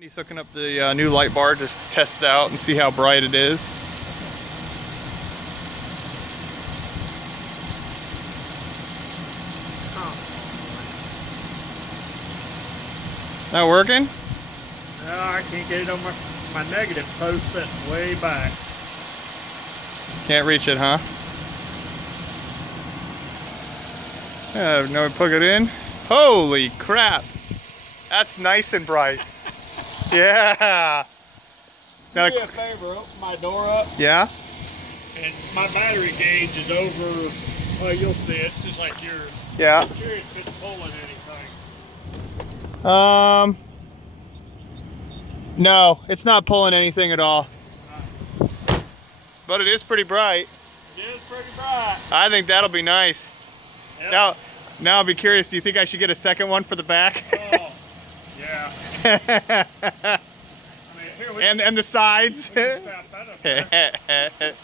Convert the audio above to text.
He's hooking up the new light bar just to test it out and see how bright it is. Not working? No, I can't get it on my negative post that's way back. Can't reach it, huh? Now we plug it in. Holy crap! That's nice and bright. Yeah. Do me a favor, open my door up. Yeah. And my battery gauge is over. Well, you'll see it. It's just like yours. Yeah. I'm curious if it's pulling anything. No, it's not pulling anything at all. But it is pretty bright. It is pretty bright. I think that'll be nice. Yep. Now I'll be curious. Do you think I should get a second one for the back? Oh, yeah. I mean, here and the sides. we can stop that up there.